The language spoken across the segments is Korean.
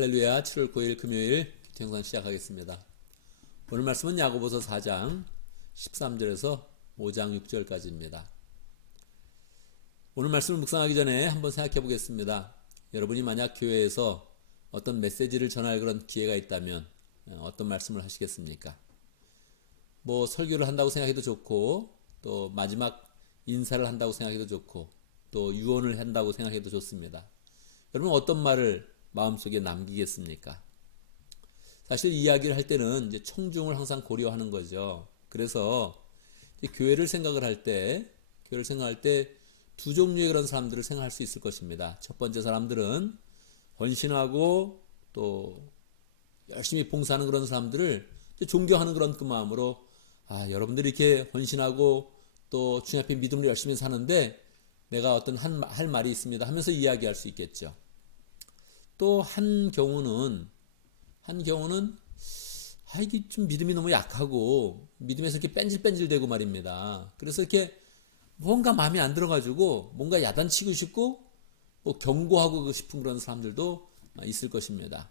할렐루야. 7월 9일 금요일 영상 시작하겠습니다. 오늘 말씀은 야고보서 4장 13절에서 5장 6절까지입니다. 오늘 말씀을 묵상하기 전에 한번 생각해 보겠습니다. 여러분이 만약 교회에서 어떤 메시지를 전할 그런 기회가 있다면 어떤 말씀을 하시겠습니까? 뭐 설교를 한다고 생각해도 좋고, 또 마지막 인사를 한다고 생각해도 좋고, 또 유언을 한다고 생각해도 좋습니다. 여러분 어떤 말을 마음속에 남기겠습니까? 사실 이야기를 할 때는 이제 청중을 항상 고려하는 거죠. 그래서 교회를 생각할 때 두 종류의 그런 사람들을 생각할 수 있을 것입니다. 첫 번째 사람들은 헌신하고 또 열심히 봉사하는 그런 사람들을 존경하는 그런 그 마음으로, 여러분들이 이렇게 헌신하고 또 주님 앞에 믿음으로 열심히 사는데 내가 어떤 할 말이 있습니다 하면서 이야기할 수 있겠죠. 또 한 경우는 이게 좀 믿음이 너무 약하고 믿음에서 이렇게 뺀질뺀질대고 말입니다. 그래서 이렇게 뭔가 마음에 안 들어가지고 뭔가 야단치고 싶고 뭐 경고하고 싶은 그런 사람들도 있을 것입니다.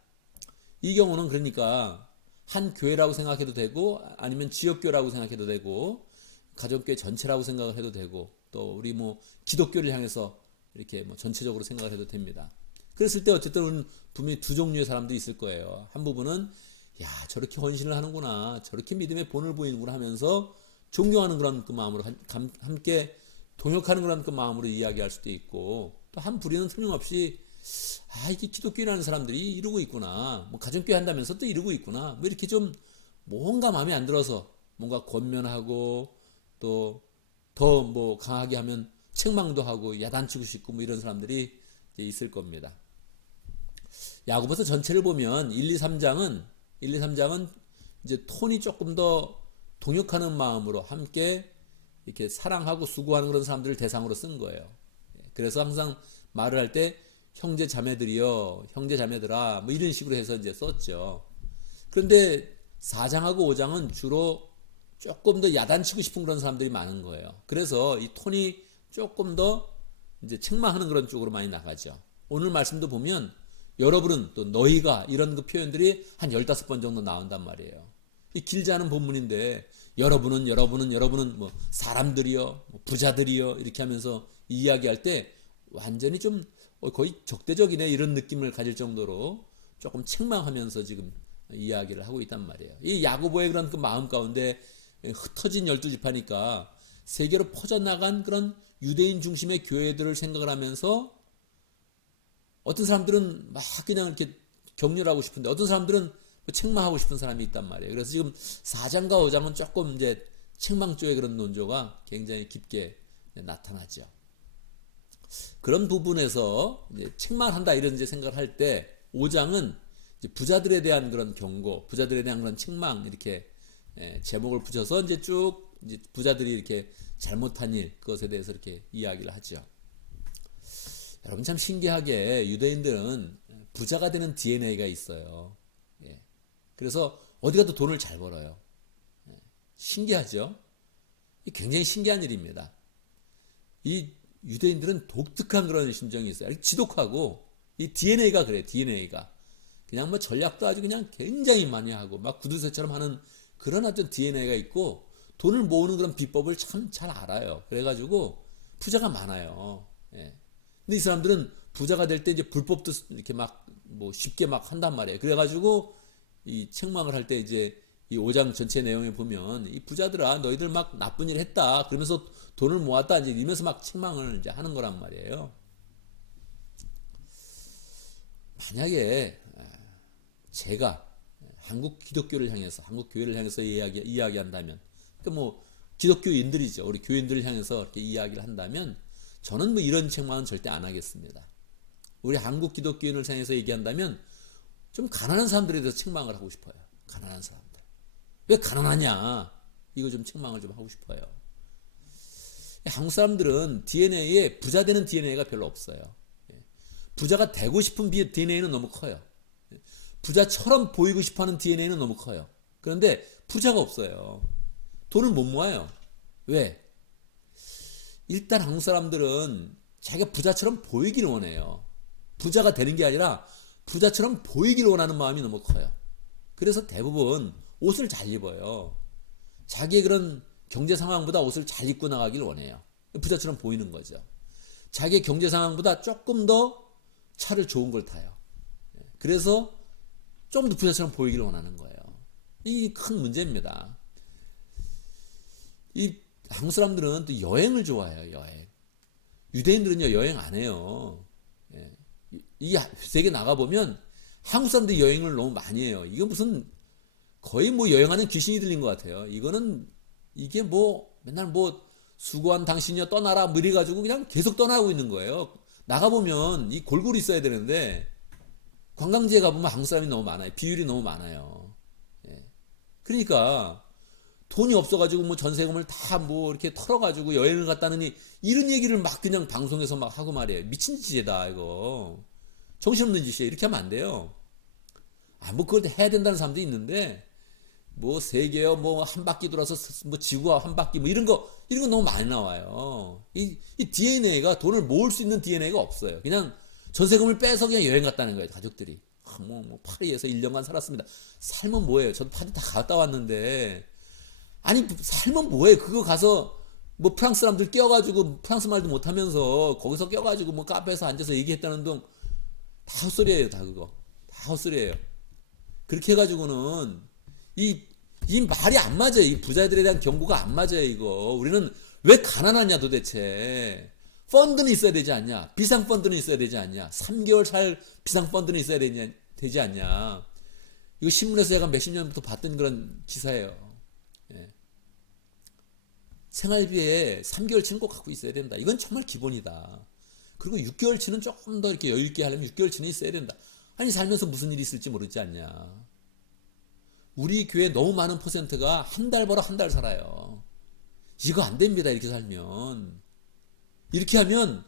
이 경우는 그러니까 한 교회라고 생각해도 되고, 아니면 지역교라고 생각해도 되고, 가정교회 전체라고 생각을 해도 되고, 또 우리 뭐 기독교를 향해서 이렇게 뭐 전체적으로 생각을 해도 됩니다. 그랬을 때 어쨌든 분명히 두 종류의 사람들이 있을 거예요. 한 부분은 저렇게 헌신을 하는구나, 저렇게 믿음의 본을 보이는구나 하면서 존경하는 그런 그 마음으로 함께 동역하는 그런 그 마음으로 이야기할 수도 있고, 또 한 부류는 틀림없이 이게 기독교라는 사람들이 이러고 있구나, 뭐 가정교회 한다면서 또 이러고 있구나, 뭐 이렇게 좀 뭔가 마음에 안 들어서 뭔가 권면하고 또 더 뭐 강하게 하면 책망도 하고 야단치고 싶고 뭐 이런 사람들이 있을 겁니다. 야고보서 전체를 보면 1, 2, 3장은 이제 톤이 조금 더 동역하는 마음으로 함께 이렇게 사랑하고 수고하는 그런 사람들을 대상으로 쓴 거예요. 그래서 항상 말을 할 때 형제 자매들이여, 형제 자매들아, 뭐 이런 식으로 해서 이제 썼죠. 그런데 4장하고 5장은 주로 조금 더 야단치고 싶은 그런 사람들이 많은 거예요. 그래서 이 톤이 조금 더 이제 책망하는 그런 쪽으로 많이 나가죠. 오늘 말씀도 보면 여러분은, 또 너희가, 이런 그 표현들이 한 15번 정도 나온단 말이에요. 이 길지 않은 본문인데 여러분은 뭐 사람들이요, 뭐 부자들이요, 이렇게 하면서 이야기할 때 완전히 좀 거의 적대적이네 이런 느낌을 가질 정도로 조금 책망하면서 지금 이야기를 하고 있단 말이에요. 이 야고보의 그런 그 마음 가운데 흩어진 12지파니까 세계로 퍼져나간 그런 유대인 중심의 교회들을 생각을 하면서 어떤 사람들은 막 그냥 이렇게 격려하고 싶은데 어떤 사람들은 책망하고 싶은 사람이 있단 말이에요. 그래서 지금 4장과 5장은 조금 이제 책망 쪽의 그런 논조가 굉장히 깊게 나타나죠. 그런 부분에서 이제 책망한다 이런 이제 생각을 할 때 5장은 이제 부자들에 대한 그런 경고, 부자들에 대한 그런 책망 이렇게 제목을 붙여서 이제 쭉 이제 부자들이 이렇게 잘못한 일, 그것에 대해서 이렇게 이야기를 하죠. 여러분 참 신기하게 유대인들은 부자가 되는 DNA가 있어요. 그래서 어디 가도 돈을 잘 벌어요. 신기하죠? 굉장히 신기한 일입니다. 이 유대인들은 독특한 그런 심정이 있어요. 지독하고, 이 DNA가 그래요. DNA가 그냥 뭐 전략도 아주 그냥 굉장히 많이 하고 막 구두쇠처럼 하는 그런 어떤 DNA가 있고, 돈을 모으는 그런 비법을 참 잘 알아요. 그래가지고 부자가 많아요. 근데 이 사람들은 부자가 될 때 이제 불법도 이렇게 막 뭐 쉽게 막 한단 말이에요. 그래가지고 이 책망을 할 때 이제 이 5장 전체 내용에 보면 이 부자들아 너희들 막 나쁜 일 했다 그러면서 돈을 모았다 이제 이러면서 막 책망을 이제 하는 거란 말이에요. 만약에 제가 한국 기독교를 향해서, 한국 교회를 향해서 이야기한다면, 그러니까 뭐 기독교인들이죠. 우리 교인들을 향해서 이렇게 이야기를 한다면 저는 뭐 이런 책망은 절대 안 하겠습니다. 우리 한국 기독교인을 향해서 얘기한다면 좀 가난한 사람들에 대해서 책망을 하고 싶어요. 가난한 사람들. 왜 가난하냐? 이거 좀 책망을 좀 하고 싶어요. 한국 사람들은 DNA에 부자 되는 DNA가 별로 없어요. 부자가 되고 싶은 DNA는 너무 커요. 부자처럼 보이고 싶어하는 DNA는 너무 커요. 그런데 부자가 없어요. 돈을 못 모아요. 왜? 일단 한국 사람들은 자기가 부자처럼 보이기를 원해요. 부자가 되는 게 아니라 부자처럼 보이길 원하는 마음이 너무 커요. 그래서 대부분 옷을 잘 입어요. 자기의 그런 경제 상황보다 옷을 잘 입고 나가길 원해요. 부자처럼 보이는 거죠. 자기의 경제 상황보다 조금 더 차를 좋은 걸 타요. 그래서 좀 더 부자처럼 보이길 원하는 거예요. 이 큰 문제입니다. 이 한국 사람들은 또 여행을 좋아해요. 여행. 유대인들은요 여행 안 해요. 이 세계 나가보면 한국 사람들이 여행을 너무 많이 해요. 이거 무슨 거의 뭐 여행하는 귀신이 들린 것 같아요. 이게 뭐 맨날 뭐 수고한 당신이여 떠나라 뭐 이래가지고 그냥 계속 떠나고 있는 거예요. 나가보면 이 골고루 있어야 되는데 관광지에 가보면 한국 사람이 너무 많아요. 비율이 너무 많아요. 그러니까 돈이 없어가지고 뭐 전세금을 다 뭐 이렇게 털어가지고 여행을 갔다느니 이런 얘기를 막 그냥 방송에서 막 하고 말이에요. 미친 짓이다 이거. 정신없는 짓이에요. 이렇게 하면 안 돼요. 뭐 그걸 해야 된다는 사람도 있는데 뭐 세계요 뭐 한 바퀴 돌아서 뭐 지구와 한 바퀴 뭐 이런 거 너무 많이 나와요. 이 DNA가 돈을 모을 수 있는 DNA가 없어요. 그냥 전세금을 빼서 그냥 여행 갔다는 거예요. 가족들이. 뭐 파리에서 1년간 살았습니다. 살면 뭐예요? 저도 파리 다 갔다 왔는데 아니 살면 뭐해? 그거 가서 뭐 프랑스 사람들 껴가지고 프랑스 말도 못하면서 거기서 껴가지고 뭐 카페에서 앉아서 얘기했다는 동 다 헛소리예요. 다 그거 다 헛소리예요. 그렇게 해가지고는 이 말이 안 맞아요. 이 부자들에 대한 경고가 안 맞아요. 이거 우리는 왜 가난하냐 도대체. 펀드는 있어야 되지 않냐? 비상 펀드는 있어야 되지 않냐? 3개월 살 비상 펀드는 있어야 되지 않냐? 이거 신문에서 제가 몇십 년부터 봤던 그런 기사예요. 생활비에 3개월치는 꼭 갖고 있어야 된다. 이건 정말 기본이다. 그리고 6개월치는 조금 더 이렇게 여유 있게 하려면 6개월치는 있어야 된다. 아니 살면서 무슨 일이 있을지 모르지 않냐. 우리 교회 너무 많은 퍼센트가 한 달 벌어 한 달 살아요. 이거 안 됩니다. 이렇게 살면. 이렇게 하면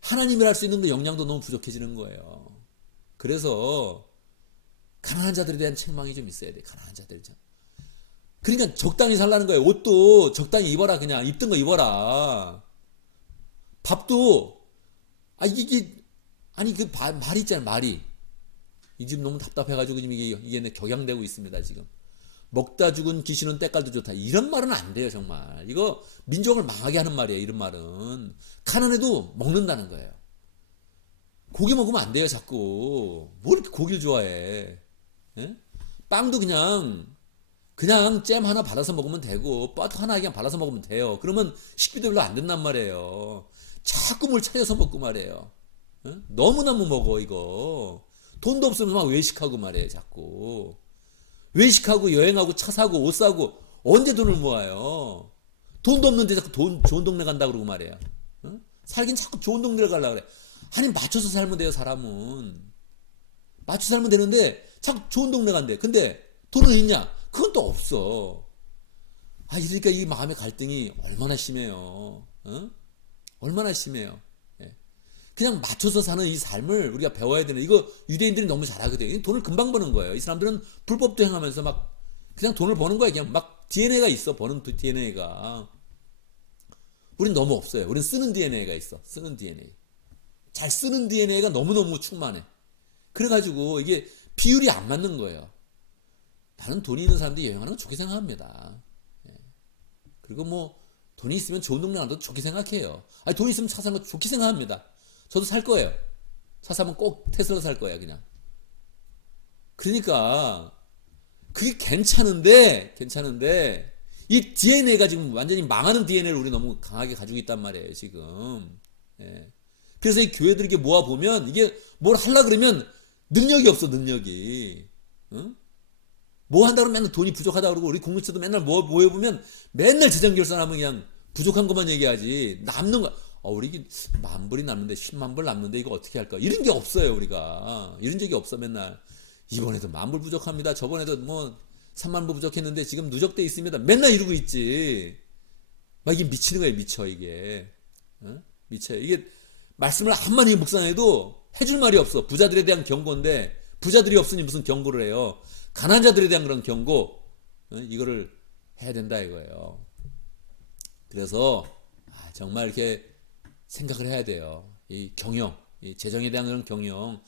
하나님이 할 수 있는 그 역량도 너무 부족해지는 거예요. 그래서 가난한 자들에 대한 책망이 좀 있어야 돼. 가난한 자들 좀. 그러니까 적당히 살라는 거예요. 옷도 적당히 입어라. 그냥 입던 거 입어라. 밥도 아니 그 말이 있잖아요. 말이 이 집 너무 답답해가지고 지금 이게 격양되고 있습니다. 지금 먹다 죽은 귀신은 때깔도 좋다. 이런 말은 안 돼요. 정말 이거 민족을 망하게 하는 말이에요. 이런 말은 가난해도 먹는다는 거예요. 고기 먹으면 안 돼요. 자꾸 뭐 이렇게 고기를 좋아해. 예? 빵도 그냥 잼 하나 발라서 먹으면 되고 버터 하나 그냥 발라서 먹으면 돼요. 그러면 식비도 별로 안 든단 말이에요. 자꾸 뭘 찾아서 먹고 말이에요. 예? 너무너무 먹어 이거. 돈도 없으면 막 외식하고 말이에요. 자꾸 외식하고 여행하고 차 사고 옷 사고 언제 돈을 모아요. 돈도 없는데 자꾸 좋은 동네 간다 그러고 말이에요. 어? 살긴 자꾸 좋은 동네를 가려고 그래. 아니 맞춰서 살면 돼요. 사람은 맞춰서 살면 되는데 자꾸 좋은 동네 간대. 근데 돈은 있냐? 그건 또 없어. 이러니까 이 마음의 갈등이 얼마나 심해요. 어? 얼마나 심해요. 그냥 맞춰서 사는 이 삶을 우리가 배워야 되는. 이거 유대인들이 너무 잘하거든요. 돈을 금방 버는 거예요. 이 사람들은 불법도 행하면서 막 그냥 돈을 버는 거예요. 그냥 막 DNA가 있어. 버는 DNA가. 우린 너무 없어요. 우린 쓰는 DNA가 있어. 쓰는 DNA. 잘 쓰는 DNA가 너무너무 충만해. 그래가지고 이게 비율이 안 맞는 거예요. 나는 돈이 있는 사람들이 여행하는 거 좋게 생각합니다. 그리고 뭐 돈이 있으면 좋은 동네 가도 좋게 생각해요. 돈이 있으면 차 사는 거 좋게 생각합니다. 저도 살 거예요. 차 사면 꼭 테슬라 살 거예요, 그냥. 그러니까 그게 괜찮은데 이 DNA가 지금 완전히 망하는 DNA를 우리 너무 강하게 가지고 있단 말이에요, 지금. 그래서 이 교회들 이게 모아 보면 이게 뭘 하려 그러면 능력이 없어, 능력이. 응? 뭐 한다고 맨날 돈이 부족하다 그러고 우리 공동체도 맨날 모여보면 맨날 재정 결산하면 그냥 부족한 것만 얘기하지 남는 거 우리 10,000불이 남는데 100,000불 남는데 이거 어떻게 할까 이런 게 없어요. 우리가 이런 적이 없어. 맨날 이번에도 10,000불 부족합니다. 저번에도 뭐 30,000불 부족했는데 지금 누적돼 있습니다. 맨날 이러고 있지. 막 이게 미치는 거예요. 미쳐 이게. 미쳐요. 이게 말씀을 한마디 묵상해도 해줄 말이 없어. 부자들에 대한 경고인데 부자들이 없으니 무슨 경고를 해요. 가난한 자들에 대한 그런 경고 이거를 해야 된다 이거예요. 그래서 정말 이렇게 생각을 해야 돼요. 이 경영, 이 재정에 대한 그런 경영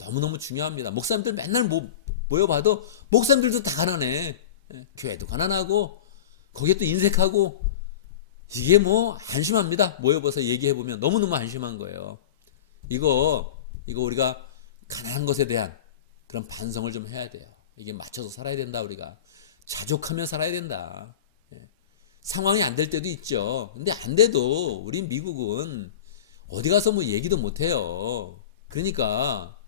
너무너무 중요합니다. 목사님들 맨날 모여봐도 목사님들도 다 가난해. 교회도 가난하고 거기에 또 인색하고 이게 뭐 한심합니다. 모여봐서 얘기해보면 너무너무 한심한 거예요. 이거 우리가 가난한 것에 대한 그런 반성을 좀 해야 돼요. 이게 맞춰서 살아야 된다. 우리가 자족하며 살아야 된다. 상황이 안 될 때도 있죠. 근데 안 돼도 우리 미국은 어디 가서 뭐 얘기도 못 해요. 그러니까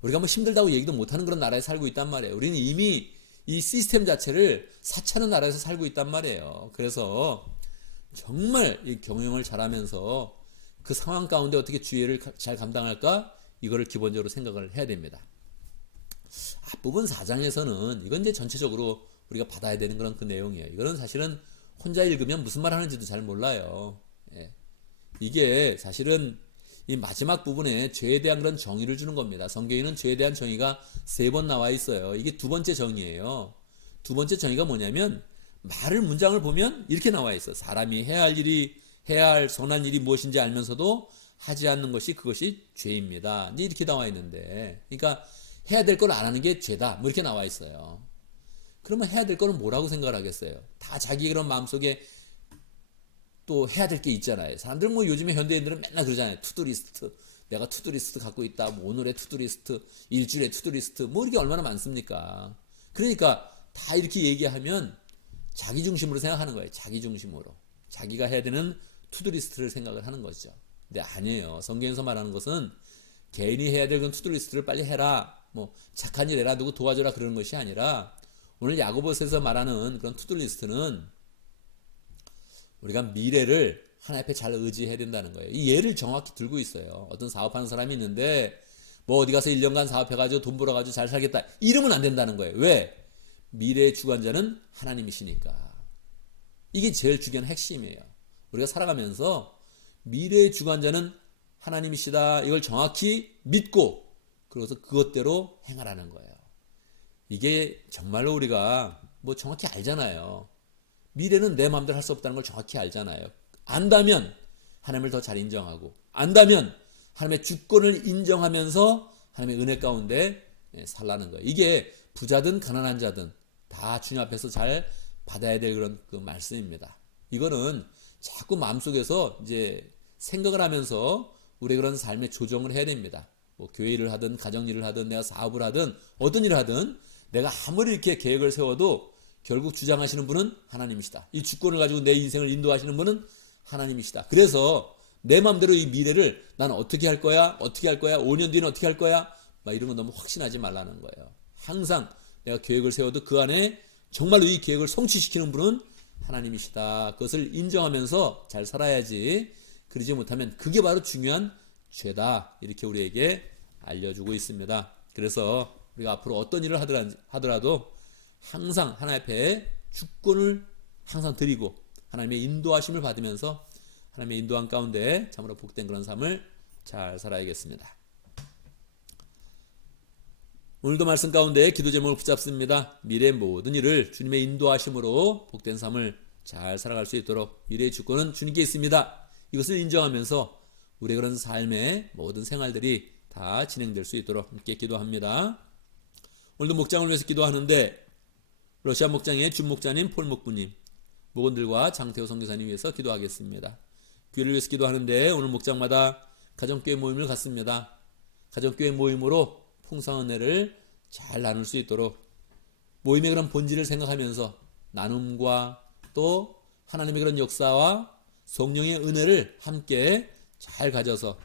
우리가 뭐 힘들다고 얘기도 못 하는 그런 나라에 살고 있단 말이에요. 우리는 이미 이 시스템 자체를 사차는 나라에서 살고 있단 말이에요. 그래서 정말 이 경영을 잘하면서 그 상황 가운데 어떻게 주의를 잘 감당할까? 이거를 기본적으로 생각을 해야 됩니다. 앞부분 4장에서는 이건 이제 전체적으로 우리가 받아야 되는 그런 그 내용이에요. 이거는 사실은 혼자 읽으면 무슨 말 하는지도 잘 몰라요. 이게 사실은 이 마지막 부분에 죄에 대한 그런 정의를 주는 겁니다. 성경에는 죄에 대한 정의가 3번 나와 있어요. 이게 두 번째 정의예요. 두 번째 정의가 뭐냐면 문장을 보면 이렇게 나와 있어. 사람이 해야 할 선한 일이 무엇인지 알면서도 하지 않는 것이 그것이 죄입니다. 이제 이렇게 나와 있는데, 그러니까 해야 될 걸 안 하는 게 죄다. 뭐 이렇게 나와 있어요. 그러면 해야 될 거는 뭐라고 생각을 하겠어요? 다 자기 그런 마음속에 또 해야 될 게 있잖아요. 사람들 뭐 요즘에 현대인들은 맨날 그러잖아요. 투두리스트. 내가 투두리스트 갖고 있다. 뭐 오늘의 투두리스트, 일주일의 투두리스트. 뭐 이렇게 얼마나 많습니까? 그러니까 다 이렇게 얘기하면 자기 중심으로 생각하는 거예요. 자기 중심으로. 자기가 해야 되는 투두리스트를 생각을 하는 거죠. 근데 아니에요. 성경에서 말하는 것은 개인이 해야 될 그런 투두리스트를 빨리 해라. 뭐 착한 일 해라. 누구 도와줘라. 그러는 것이 아니라 오늘 야고보서에서 말하는 그런 투두리스트는 우리가 미래를 하나님 앞에 잘 의지해야 된다는 거예요. 이 예를 정확히 들고 있어요. 어떤 사업하는 사람이 있는데 뭐 어디 가서 1년간 사업해가지고 돈 벌어가지고 잘 살겠다. 이러면 안 된다는 거예요. 왜? 미래의 주관자는 하나님이시니까. 이게 제일 중요한 핵심이에요. 우리가 살아가면서 미래의 주관자는 하나님이시다. 이걸 정확히 믿고 그래서 그것대로 행하라는 거예요. 이게 정말로 우리가 뭐 정확히 알잖아요. 미래는 내 마음대로 할 수 없다는 걸 정확히 알잖아요. 안다면 하나님을 더 잘 인정하고, 안다면 하나님의 주권을 인정하면서 하나님의 은혜 가운데 살라는 거예요. 이게 부자든 가난한 자든 다 주님 앞에서 잘 받아야 될 그런 그 말씀입니다. 이거는 자꾸 마음속에서 이제 생각을 하면서 우리 그런 삶의 조정을 해야 됩니다. 뭐 교회 일을 하든 가정 일을 하든 내가 사업을 하든 어떤 일을 하든 내가 아무리 이렇게 계획을 세워도 결국 주장하시는 분은 하나님이시다. 이 주권을 가지고 내 인생을 인도하시는 분은 하나님이시다. 그래서 내 마음대로 이 미래를 난 어떻게 할 거야? 5년 뒤는 어떻게 할 거야? 막 이런 거 너무 확신하지 말라는 거예요. 항상 내가 계획을 세워도 그 안에 정말로 이 계획을 성취시키는 분은 하나님이시다. 그것을 인정하면서 잘 살아야지. 그러지 못하면 그게 바로 중요한 죄다. 이렇게 우리에게 알려주고 있습니다. 그래서 우리가 앞으로 어떤 일을 하더라도 항상 하나님 앞에 주권을 항상 드리고 하나님의 인도하심을 받으면서 하나님의 인도한 가운데 참으로 복된 그런 삶을 잘 살아야겠습니다. 오늘도 말씀 가운데 기도 제목을 붙잡습니다. 미래의 모든 일을 주님의 인도하심으로 복된 삶을 잘 살아갈 수 있도록 미래의 주권은 주님께 있습니다. 이것을 인정하면서 우리의 그런 삶의 모든 생활들이 다 진행될 수 있도록 함께 기도합니다. 오늘도 목장을 위해서 기도하는데 러시아 목장의 준목자님 폴 목부님, 목원들과 장태호 선교사님 위해서 기도하겠습니다. 교회를 위해서 기도하는데 오늘 목장마다 가정교회 모임을 갖습니다. 가정교회 모임으로 풍성한 은혜를 잘 나눌 수 있도록 모임의 그런 본질을 생각하면서 나눔과 또 하나님의 그런 역사와 성령의 은혜를 함께 잘 가져서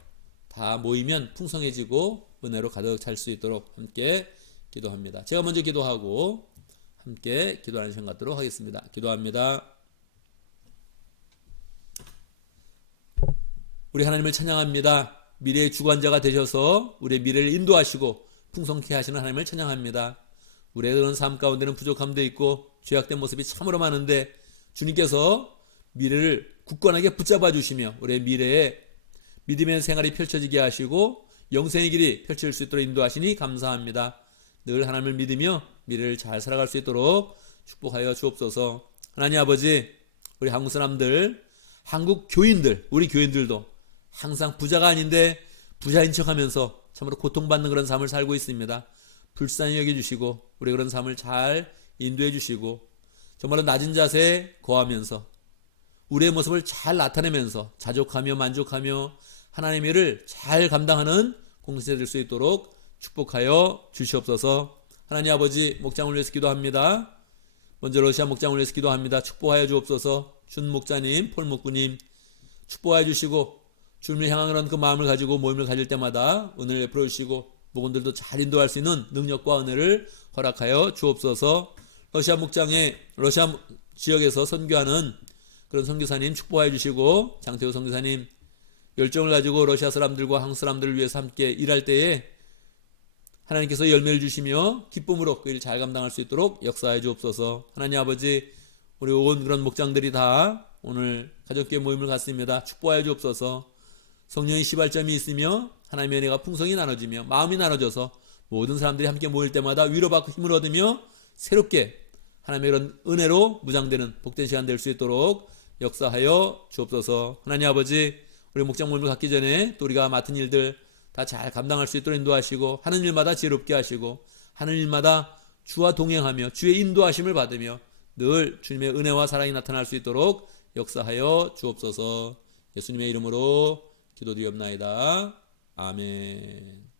다 모이면 풍성해지고 은혜로 가득 찰 수 있도록 함께 기도합니다. 제가 먼저 기도하고 함께 기도하는 시간 갖도록 하겠습니다. 기도합니다. 우리 하나님을 찬양합니다. 미래의 주관자가 되셔서 우리의 미래를 인도하시고 풍성케 하시는 하나님을 찬양합니다. 우리의 그런 삶 가운데는 부족함도 있고 죄악된 모습이 참으로 많은데 주님께서 미래를 굳건하게 붙잡아 주시며 우리의 미래에 믿음의 생활이 펼쳐지게 하시고 영생의 길이 펼쳐질 수 있도록 인도하시니 감사합니다. 늘 하나님을 믿으며 미래를 잘 살아갈 수 있도록 축복하여 주옵소서. 하나님 아버지, 우리 한국 사람들, 한국 교인들, 우리 교인들도 항상 부자가 아닌데 부자인 척하면서 참으로 고통받는 그런 삶을 살고 있습니다. 불쌍히 여겨주시고 우리 그런 삶을 잘 인도해 주시고 정말로 낮은 자세에 거하면서 우리의 모습을 잘 나타내면서 자족하며 만족하며 하나님의 일을 잘 감당하는 공동체 될 수 있도록 축복하여 주시옵소서. 하나님 아버지, 목장을 위해서 기도합니다. 먼저 러시아 목장을 위해서 기도합니다. 축복하여 주옵소서. 준 목자님, 폴 목구님 축복하여 주시고 주님을 향하는 그 마음을 가지고 모임을 가질 때마다 은혜를 베풀어 주시고 목원들도 잘 인도할 수 있는 능력과 은혜를 허락하여 주옵소서. 러시아 목장에 러시아 지역에서 선교하는 그런 선교사님 축복하여 주시고 장태호 선교사님 열정을 가지고 러시아 사람들과 한국 사람들을 위해서 함께 일할 때에 하나님께서 열매를 주시며 기쁨으로 그 일 잘 감당할 수 있도록 역사해 주옵소서. 하나님 아버지, 우리 온 그런 목장들이 다 오늘 가족교회 모임을 갖습니다. 축복하여 주옵소서. 성령의 시발점이 있으며 하나님의 은혜가 풍성히 나눠지며 마음이 나눠져서 모든 사람들이 함께 모일 때마다 위로받고 힘을 얻으며 새롭게 하나님의 그런 은혜로 무장되는 복된 시간 될 수 있도록 역사하여 주옵소서. 하나님 아버지, 우리 목장 모임을 갖기 전에 또 우리가 맡은 일들 다 잘 감당할 수 있도록 인도하시고 하는 일마다 지혜롭게 하시고 하는 일마다 주와 동행하며 주의 인도하심을 받으며 늘 주님의 은혜와 사랑이 나타날 수 있도록 역사하여 주옵소서. 예수님의 이름으로 기도드리옵나이다. 아멘.